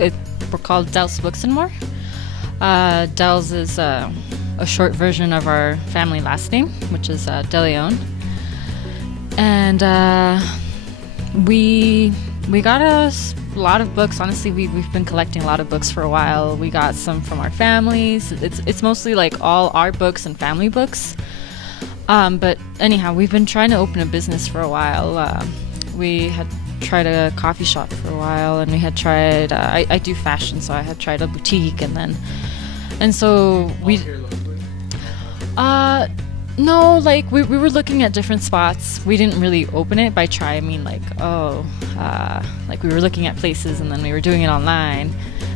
we're called Del's Books and More. Del's is a short version of our family last name, which is De Leon. And we got a lot of books. Honestly, we've been collecting a lot of books for a while. We got some from our families. It's mostly like all our books and family books. But anyhow, we've been trying to open a business for a while. We had tried a coffee shop for a while, and we had tried I do fashion, so I had tried a boutique, and so we no, like we were looking at different spots. We didn't really open it. By try, I mean like like we were looking at places, and then we were doing it online.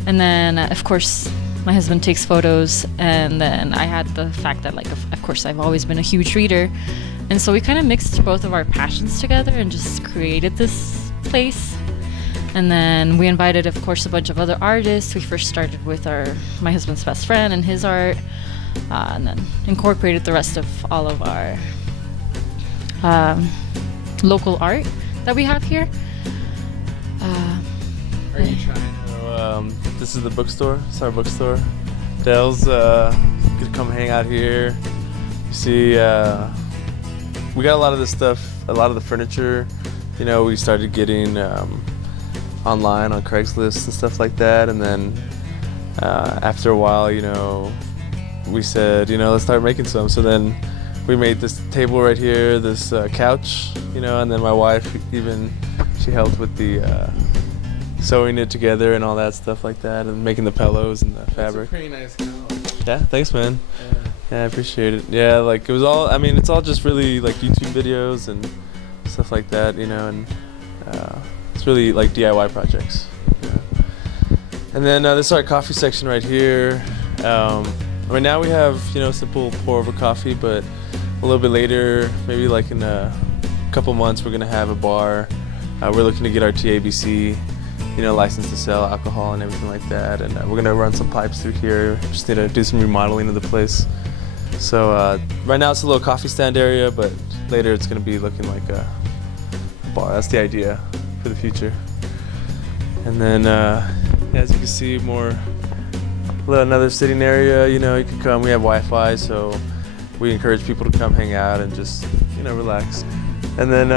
And then of course my husband takes photos, and then I had the fact that like of course I've always been a huge reader, and so we kind of mixed both of our passions together and just created this place. And then we invited, of course, a bunch of other artists. We first started with my husband's best friend and his art, and then incorporated the rest of all of our local art that we have here. Are you trying to? This is the bookstore. It's our bookstore. Del's could come hang out here. You see, we got a lot of this stuff, a lot of the furniture. You know, we started getting online on Craigslist and stuff like that, and then after a while, you know, we said, you know, let's start making some. So then we made this table right here, this couch, you know, and then my wife she helped with the sewing it together and all that stuff like that, and making the pillows and the fabric. That's a pretty nice couch. Yeah, thanks, man. Yeah, I appreciate it. Yeah, like it was all, I mean, it's all just really like YouTube videos and stuff like that, you know, and it's really like DIY projects. Yeah. And then this is our coffee section right here. I mean, now we have, you know, simple pour over coffee, but a little bit later, maybe like in a couple months, we're gonna have a bar. We're looking to get our TABC, you know, license to sell alcohol and everything like that, and we're gonna run some pipes through here. Just need to do some remodeling of the place. So right now it's a little coffee stand area, but later it's gonna be looking like a bar. That's the idea for the future. And then as you can see, another sitting area. You know, you can come. We have Wi-Fi, so we encourage people to come hang out and just, you know, relax. And then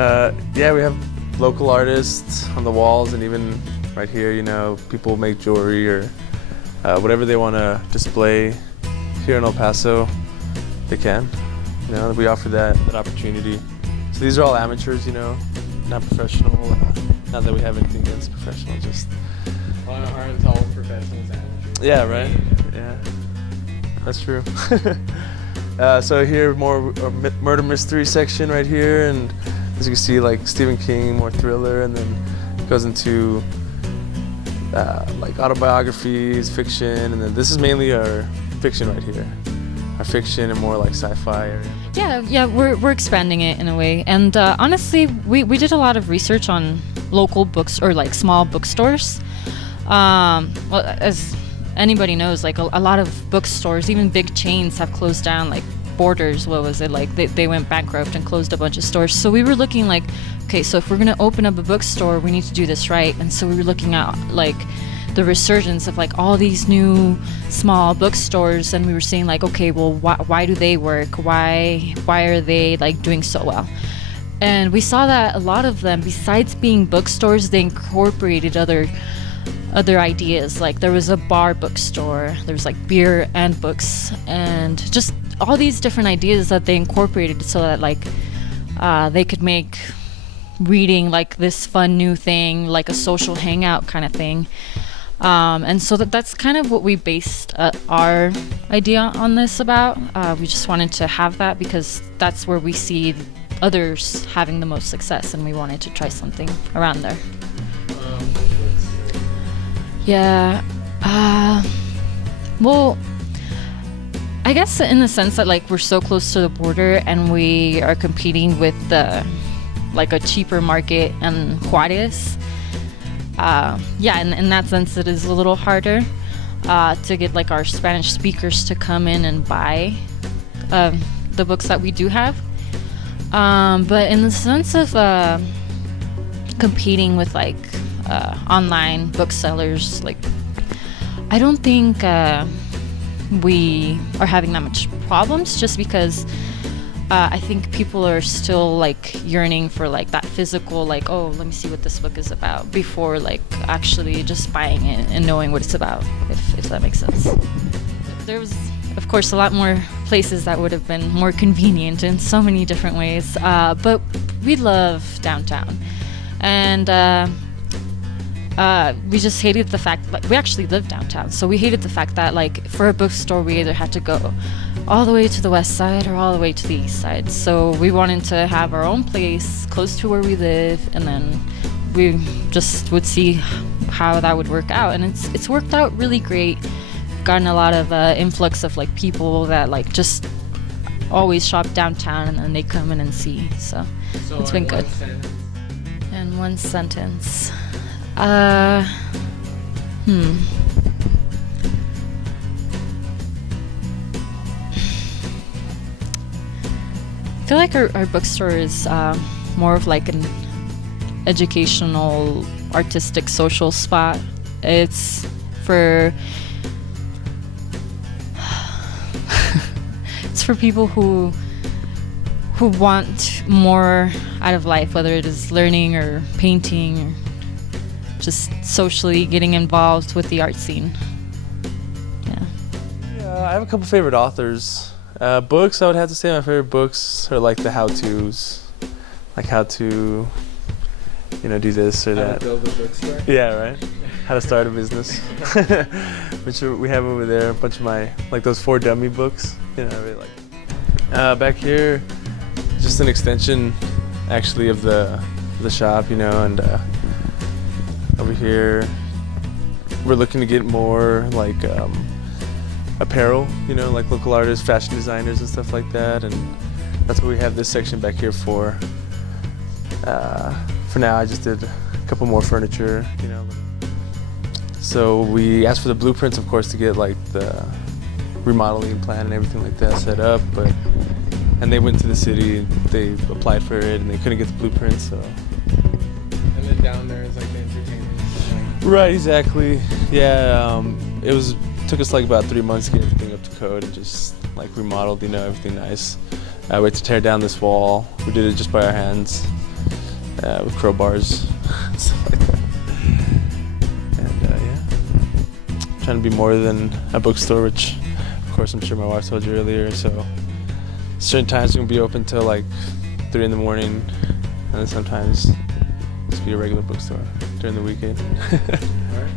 yeah, we have local artists on the walls, and even right here, you know, people make jewelry or whatever they want to display here in El Paso, they can. You know, we offer that opportunity. So these are all amateurs, you know, not professional. Not that we have anything against professional, just. Aren't all professionals amateurs? Yeah, right. Yeah, that's true. So here, more murder mystery section right here, and as you can see, like Stephen King, more thriller, and then it goes into like autobiographies, fiction, and then this is mainly our fiction right here. Our fiction and more like sci-fi area. Yeah, we're expanding it in a way. And honestly, we did a lot of research on local books or like small bookstores. Well, as anybody knows, like a lot of bookstores, even big chains, have closed down. Like Borders, what was it, like they went bankrupt and closed a bunch of stores. So we were looking like, okay, so if we're gonna open up a bookstore, we need to do this right. And so we were looking at like the resurgence of like all these new small bookstores, and we were saying like, okay, well, why do they work? Why are they like doing so well? And we saw that a lot of them, besides being bookstores, they incorporated other ideas. Like there was a bar bookstore, there was like beer and books, and just all these different ideas that they incorporated so that like they could make reading like this fun new thing, like a social hangout kind of thing. And so that's kind of what we based our idea on this about. We just wanted to have that because that's where we see others having the most success, and we wanted to try something around there. Yeah. Well, I guess in the sense that like we're so close to the border and we are competing with like a cheaper market in Juarez. Yeah, in that sense it is a little harder to get like our Spanish speakers to come in and buy the books that we do have. But in the sense of competing with like online booksellers, like I don't think we are having that much problems, just because I think people are still like yearning for like that physical, like, oh, let me see what this book is about, before like actually just buying it and knowing what it's about, if that makes sense. There was, of course, a lot more places that would have been more convenient in so many different ways, but we love downtown. And we just hated the fact, like, we actually live downtown, so we hated the fact that, like, for a bookstore we either had to go all the way to the west side or all the way to the east side. So we wanted to have our own place close to where we live, and then we just would see how that would work out. And it's worked out really great. Gotten a lot of influx of like people that like just always shop downtown, and then they come in and see. So it's been good. In one sentence. I feel like our bookstore is more of like an educational, artistic, social spot. It's for it's for people who want more out of life, whether it is learning or painting or just socially getting involved with the art scene. Yeah, I have a couple favorite authors. Books, I would have to say my favorite books are like the how-tos, like how to, do this or that. How to build a bookstore? Yeah, right. How to start a business, which we have over there. A bunch of my, like those 4 dummy books. I really like. Back here, just an extension, actually, of the shop. And over here, we're looking to get more like apparel. Like local artists, fashion designers, and stuff like that. And that's what we have this section back here for. For now, I just did a couple more furniture. So we asked for the blueprints, of course, to get like the remodeling plan and everything like that set up, and they went to the city, they applied for it, and they couldn't get the blueprints, so. And then down there is like the entertainment. Right, exactly. Yeah, took us like about 3 months to get everything up to code and just like remodeled, everything nice. We had to tear down this wall. We did it just by our hands, with crowbars, stuff like that. Trying to be more than a bookstore, which of course I'm sure my wife told you earlier. So certain times we're gonna be open till like 3 in the morning, and then sometimes just be a regular bookstore during the weekend. All right.